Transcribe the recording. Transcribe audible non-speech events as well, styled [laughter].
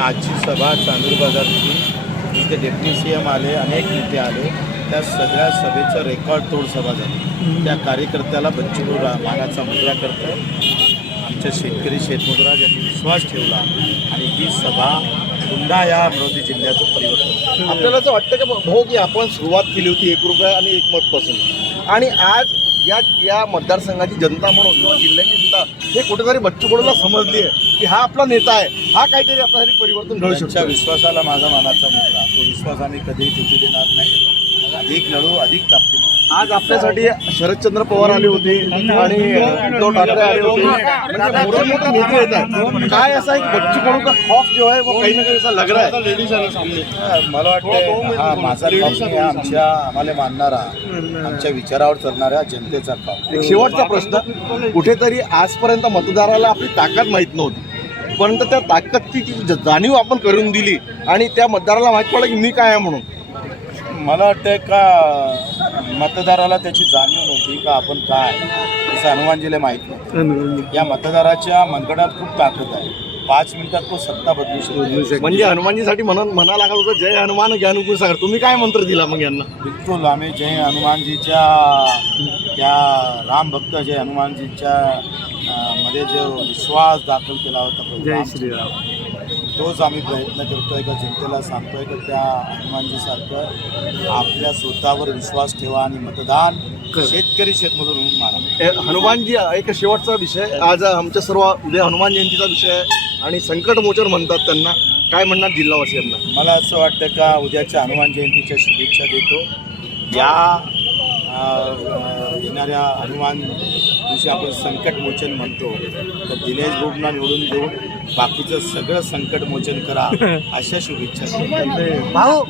आजची सभा चांदूर बाजारची. इथे डेप्युटी सी एम आले अनेक नेते आले. त्या सगळ्या सभेचं रेकॉर्ड तोड सभा झाली. त्या कार्यकर्त्याला बच्चू मानाचा मुद्रा करतं आमच्या शेतकरी शेतमुद्रा ज्यांनी विश्वास ठेवला आणि ही सभा पुन्हा या अमरावती जिल्ह्याचं परिवर्तन आपल्याला असं वाटतं की भाऊ की आपण सुरुवात केली होती एक रुपया आणि एक मत पासून. आणि आज या या मतदारसंघाची जनता म्हणून किंवा जिल्ह्याची हे कुठेतरी बच्चू कडूला समजली आहे की हा आपला नेता आहे. हा काहीतरी आपल्यासाठी परिवर्तन घडू शकतो. विश्वासाला माझा मानाचा मुद्रा. तो विश्वासाने कधीही टिकू देणार नाही. अधिक लढू अधिक तापतील आज आपल्यासाठी शरदचंद्र पवार आले होते आणि उद्धव ठाकरे आले होते. मोठे मोठे नेते येतात काय असं आहे की बच्चू कडू का खौफ जो है वो काही ना काही असा लग रहा है आहे? सामने मला वाटतं हा माझा हा आमच्या आम्हाला मानणारा आमच्या विचारावर चालणाऱ्या जनतेचा खौफ. एक शेवटचा प्रश्न. कुठेतरी आजपर्यंत मतदाराला आपली ताकद माहीत नव्हती. परंतु त्या ताकदची जाणीव आपण करून दिली आणि त्या मतदाराला माहीत पडलं की मी काय आहे म्हणून. मला वाटतं का मतदाराला त्याची जाणीव नव्हती का आपण काय असं हनुमानजीला माहीत नाही या मतदाराच्या मनगडात खूप ताकद आहे. पाच मिनिटात तो सत्ता बदलू शकतो. म्हणजे हनुमानजीसाठी म्हणा म्हणा लागत होतं जय हनुमान ज्ञान सागर. तुम्ही काय मंत्र दिला मग यांना? बिलकुल आम्ही जय हनुमानजीच्या त्या राम भक्त जय हनुमानजीच्या मध्ये जो विश्वास दाखल केला होता प्रभू रामचंद्र, तोच आम्ही प्रयत्न करतोय का जनतेला सांगतोय का त्या हनुमानजीसारखं आपल्या स्वतःवर विश्वास ठेवा आणि मतदान शेतकरी शेतमजूर म्हणून मारा. हनुमानजी एक शेवटचा विषय. आज आमच्या सर्व उद्या हनुमान जयंतीचा विषय आहे आणि संकटमोचन म्हणतात त्यांना. काय म्हणणार जिल्हावासियांना? मला असं वाटतं का उद्याच्या हनुमान जयंतीच्या शुभेच्छा देतो. या येणाऱ्या हनुमान दिवशी आपण संकटमोचन म्हणतो. तर दिनेश बोबना निवडून देऊन बाकीचं सगळं संकटमोचन करा [laughs] अशा शुभेच्छा देतो. भाऊ